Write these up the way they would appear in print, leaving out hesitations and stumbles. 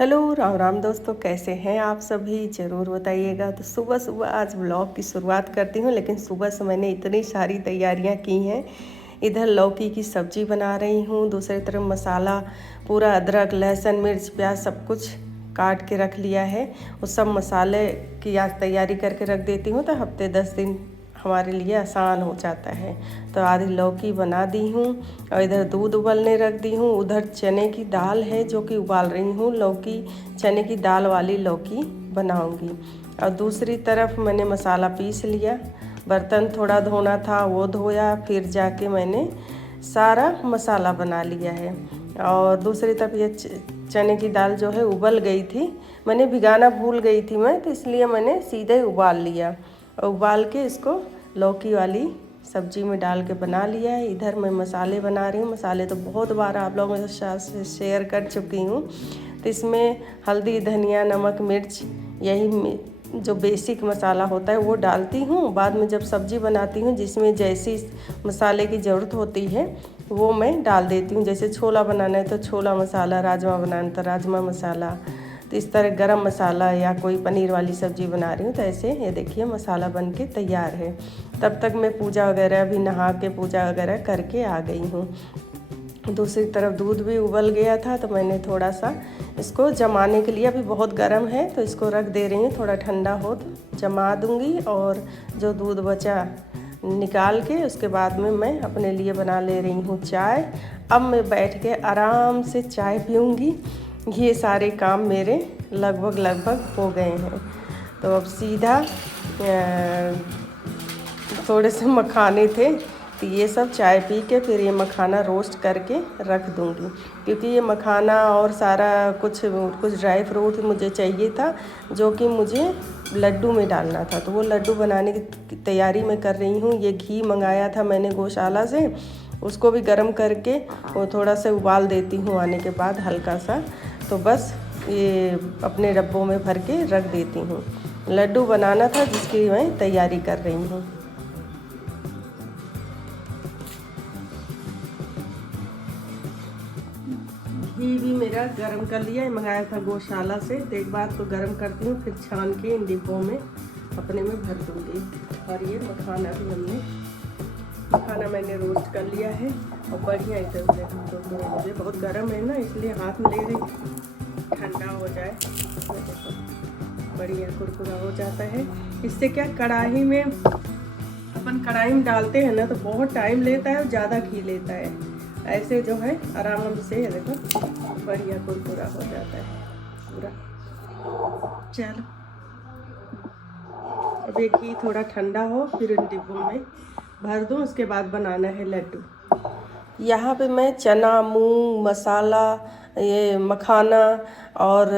Hello Ram Ram दोस्तों, कैसे हैं आप सभी? ज़रूर बताइएगा। तो सुबह सुबह आज व्लॉग की शुरुआत करती हूँ, लेकिन सुबह से मैंने इतनी सारी तैयारियाँ की हैं। इधर लौकी की सब्ज़ी बना रही हूँ, दूसरी तरफ मसाला पूरा अदरक लहसुन मिर्च प्याज सब कुछ काट के रख लिया है। उस सब मसाले की आज तैयारी करके रख देती हूँ, तो हफ्ते 10 दिन हमारे लिए आसान हो जाता है। तो आधी लौकी बना दी हूँ और इधर दूध उबलने रख दी हूँ। उधर चने की दाल है जो कि उबाल रही हूँ। लौकी चने की दाल वाली लौकी बनाऊँगी। और दूसरी तरफ मैंने मसाला पीस लिया। बर्तन थोड़ा धोना था वो धोया, फिर जाके मैंने सारा मसाला बना लिया है। और दूसरी तरफ ये चने की दाल जो है उबल गई थी, मैंने भिगाना भूल गई थी मैं, तो इसलिए मैंने सीधे उबाल लिया। उबाल के इसको लौकी वाली सब्जी में डाल के बना लिया है। इधर मैं मसाले बना रही हूँ। मसाले तो बहुत बार आप लोगों के साथ शेयर कर चुकी हूँ। तो इसमें हल्दी धनिया नमक मिर्च यही जो बेसिक मसाला होता है वो डालती हूँ। बाद में जब सब्ज़ी बनाती हूँ जिसमें जैसी मसाले की ज़रूरत होती है वो मैं डाल देती हूँ। जैसे छोला बनाना है तो छोला मसाला, राजमा बनाना है तो राजमा मसाला, तो इस तरह गरम मसाला, या कोई पनीर वाली सब्ज़ी बना रही हूँ तो ऐसे ये देखिए मसाला बन के तैयार है। तब तक मैं पूजा वगैरह भी नहा के पूजा वगैरह करके आ गई हूँ। दूसरी तरफ दूध भी उबल गया था, तो मैंने थोड़ा सा इसको जमाने के लिए, अभी बहुत गर्म है तो इसको रख दे रही हूँ, थोड़ा ठंडा हो तो जमा दूँगी। और जो दूध बचा निकाल के उसके बाद में मैं अपने लिए बना ले रही हूँ चाय। अब मैं बैठ के आराम से चाय पीऊँगी। ये सारे काम मेरे लगभग हो गए हैं। तो अब सीधा थोड़े से मखाने थे तो ये सब चाय पी के फिर ये मखाना रोस्ट करके रख दूँगी, क्योंकि ये मखाना और सारा कुछ ड्राई फ्रूट मुझे चाहिए था जो कि मुझे लड्डू में डालना था। तो वो लड्डू बनाने की तैयारी मैं कर रही हूँ। ये घी मंगाया था मैंने गौशाला से, उसको भी गर्म करके वो थोड़ा सा उबाल देती हूँ आने के बाद हल्का सा। तो बस ये अपने डब्बों में भर के रख देती हूँ। लड्डू बनाना था जिसकी मैं तैयारी कर रही हूँ। घी भी मेरा गरम कर लिया है, मंगाया था गौशाला से। तो एक बार तो गरम करती हूँ, फिर छान के इन डिब्बों में अपने में भर दूँगी। और ये मखाना भी मखाना मैंने रोस्ट कर लिया है और बढ़िया इधर उधर मुझे बहुत गर्म है ना, इसलिए हाथ में ले रही, ठंडा हो जाए। बढ़िया कुरकुरा हो जाता है। इससे क्या अपन कढ़ाई में डालते हैं ना तो बहुत टाइम लेता है और ज़्यादा घी लेता है। ऐसे जो है आराम से देखो बढ़िया कुरकुरा हो जाता है पूरा। चलो अब एक घी थोड़ा ठंडा हो फिर इन डिब्बों में भर दूँ, उसके बाद बनाना है लड्डू। यहाँ पे मैं चना मूंग मसाला ये मखाना और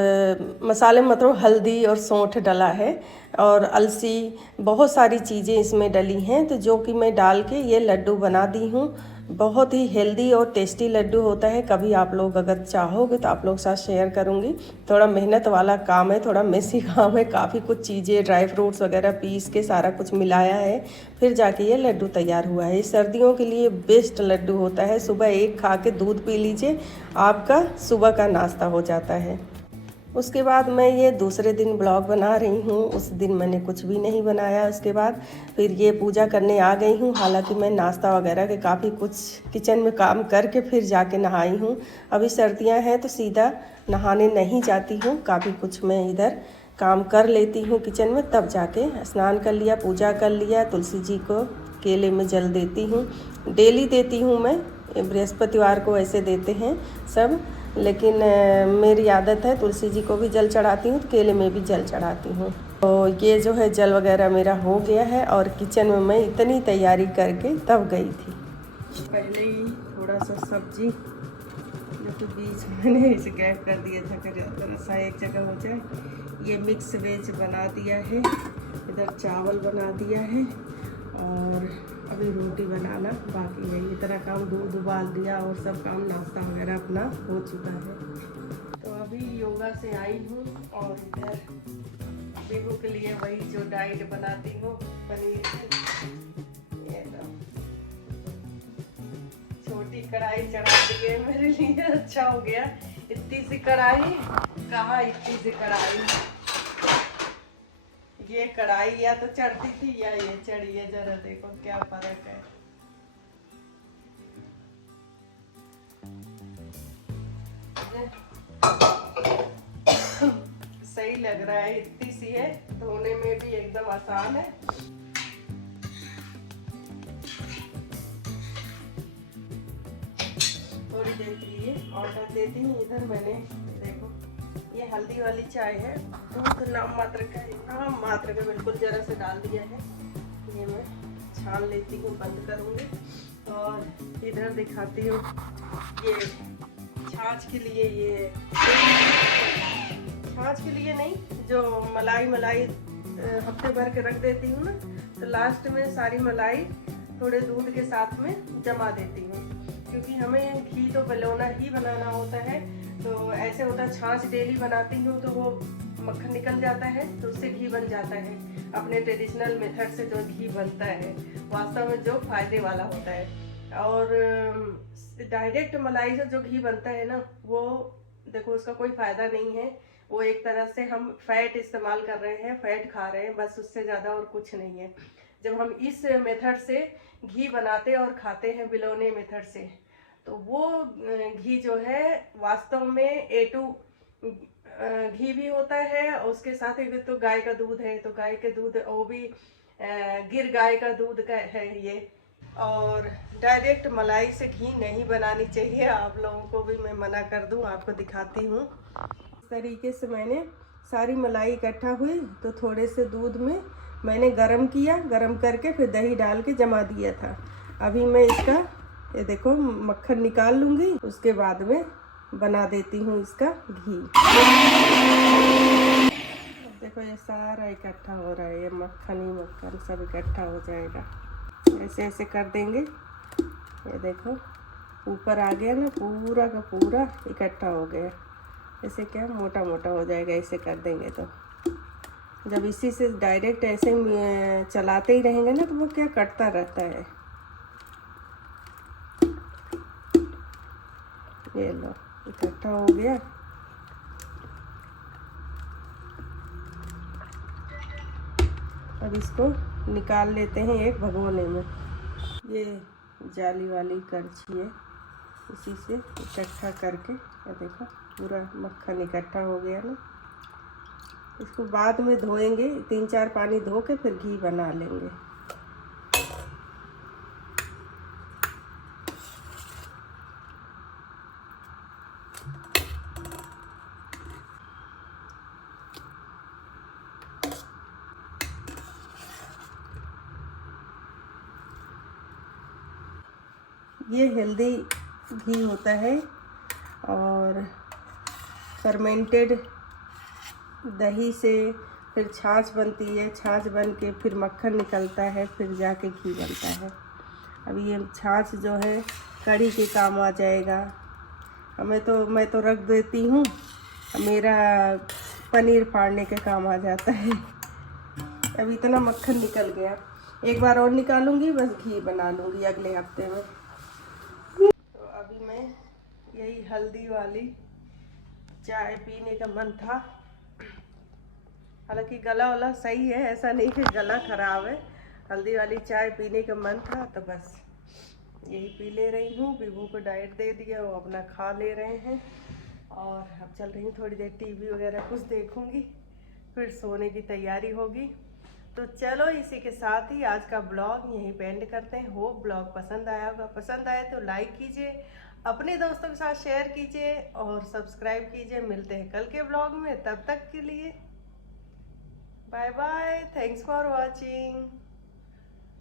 मसाले मतलब हल्दी और सौंठ डला है और अलसी, बहुत सारी चीज़ें इसमें डली हैं। तो जो कि मैं डाल के ये लड्डू बना दी हूँ। बहुत ही हेल्दी और टेस्टी लड्डू होता है। कभी आप लोग अगर चाहोगे तो आप लोग साथ शेयर करूँगी। थोड़ा मेहनत वाला काम है, थोड़ा मेसी काम है। काफ़ी कुछ चीज़ें ड्राई फ्रूट्स वगैरह पीस के सारा कुछ मिलाया है, फिर जाके ये लड्डू तैयार हुआ है। सर्दियों के लिए बेस्ट लड्डू होता है। सुबह एक खा के दूध पी लीजिए, आपका सुबह का नाश्ता हो जाता है। उसके बाद मैं ये दूसरे दिन ब्लॉग बना रही हूँ। उस दिन मैंने कुछ भी नहीं बनाया। उसके बाद फिर ये पूजा करने आ गई हूँ। हालांकि मैं नाश्ता वगैरह के काफ़ी कुछ किचन में काम करके फिर जाके नहाई हूँ। अभी सर्दियाँ हैं तो सीधा नहाने नहीं जाती हूँ, काफ़ी कुछ मैं इधर काम कर लेती हूँ किचन में, तब जाके स्नान कर लिया, पूजा कर लिया। तुलसी जी को केले में जल देती हूँ, डेली देती हूँ मैं। बृहस्पतिवार को ऐसे देते हैं सब, लेकिन मेरी आदत है तुलसी जी को भी जल चढ़ाती हूँ, तो केले में भी जल चढ़ाती हूँ। तो ये जो है जल वगैरह मेरा हो गया है और किचन में मैं इतनी तैयारी करके तब गई थी। पहले ही थोड़ा सा सब्जी तो बीच मैंने इसे गैप कर दिया था कि सा एक जगह हो जाए। ये मिक्स वेज बना दिया है, इधर चावल बना दिया है और अभी रोटी बनाना बाकी है। इतना काम दूध उबाल दिया और सब काम नाश्ता वगैरह अपना हो चुका है। तो अभी योगा से आई हूँ और इधर बेबू के लिए वही जो डाइट बनाती हूँ पनीर की, ये छोटी कढ़ाई चढ़ा दी है मेरे लिए, अच्छा हो गया। इतनी सी कढ़ाई, कहाँ इतनी सी कढ़ाई। ये कढ़ाई या तो चढ़ती थी या ये चढ़ी है, जरा देखो क्या फर्क है। सही लग रहा है, इतनी सी है, धोने में भी एकदम आसान है। थोड़ी देर के लिए और ढक देती हूँ। इधर मैंने देखो ये हल्दी वाली चाय है, दूध नाम मात्र का बिल्कुल जरा से डाल दिया है। ये मैं छान लेती हूँ, बंद करूँगी। और इधर दिखाती हूँ ये छाछ के लिए, ये छाछ के लिए नहीं, जो मलाई हफ्ते भर के रख देती हूँ ना, तो लास्ट में सारी मलाई थोड़े दूध के साथ में जमा देती हूँ, क्योंकि हमें घी तो बेलौना ही बनाना होता है। तो ऐसे होता है छाछ डेली बनाती हूँ तो वो मक्खन निकल जाता है, तो उससे घी बन जाता है। अपने ट्रेडिशनल मेथड से जो घी बनता है वास्तव में जो फायदे वाला होता है। और डायरेक्ट मलाई से जो घी बनता है ना, वो देखो उसका कोई फायदा नहीं है। वो एक तरह से हम फैट इस्तेमाल कर रहे हैं, फैट खा रहे हैं, बस उससे ज़्यादा और कुछ नहीं है। जब हम इस मेथड से घी बनाते और खाते हैं बिलौने मेथड से, तो वो घी जो है वास्तव में A2 घी भी होता है। उसके साथ एक तो गाय का दूध है, तो गाय के दूध वो भी गिर गाय का दूध का है ये। और डायरेक्ट मलाई से घी नहीं बनानी चाहिए, आप लोगों को भी मैं मना कर दूं। आपको दिखाती हूँ इस तरीके से मैंने सारी मलाई इकट्ठा हुई, तो थोड़े से दूध में मैंने गरम किया, गरम करके फिर दही डाल के जमा दिया था। अभी मैं इसका ये देखो मक्खन निकाल लूँगी, उसके बाद में बना देती हूँ इसका घी। देखो ये सारा इकट्ठा हो रहा है, ये मक्खन ही मक्खन सब इकट्ठा हो जाएगा। ऐसे ऐसे कर देंगे, ये देखो ऊपर आ गया ना, पूरा का पूरा इकट्ठा हो गया। ऐसे क्या मोटा मोटा हो जाएगा, ऐसे कर देंगे तो। जब इसी से डायरेक्ट ऐसे चलाते ही रहेंगे ना, तो वो क्या कटता रहता है। ये लो इकट्ठा हो गया। अब इसको निकाल लेते हैं एक भगोने में। ये जाली वाली करछी है, इसी से इकट्ठा करके ये देखो पूरा मक्खन इकट्ठा हो गया ना। इसको बाद में धोएंगे, 3-4 पानी धो के फिर घी बना लेंगे। ये हेल्दी घी होता है और फर्मेंटेड दही से फिर छाछ बनती है, छाछ बन के फिर मक्खन निकलता है, फिर जाके घी बनता है। अब ये छाछ जो है कढ़ी के काम आ जाएगा। मैं तो रख देती हूँ, मेरा पनीर फाड़ने के काम आ जाता है। अब इतना मक्खन निकल गया, एक बार और निकालूंगी, बस घी बना लूँगी अगले हफ्ते में। तो अभी मैं यही हल्दी वाली चाय पीने का मन था। हालांकि गला वाला सही है, ऐसा नहीं कि गला खराब है। हल्दी वाली चाय पीने का मन था तो बस यही पी ले रही हूँ। विभू को डाइट दे दिया, वो अपना खा ले रहे हैं। और अब चल रही हूँ, थोड़ी देर टीवी वगैरह कुछ देखूँगी, फिर सोने की तैयारी होगी। तो चलो इसी के साथ ही आज का ब्लॉग यहीं पे एंड करते हैं। होप ब्लॉग पसंद आया होगा, पसंद आए तो लाइक कीजिए, अपने दोस्तों के साथ शेयर कीजिए और सब्सक्राइब कीजिए। मिलते हैं कल के ब्लॉग में, तब तक के लिए bye bye, thanks for watching.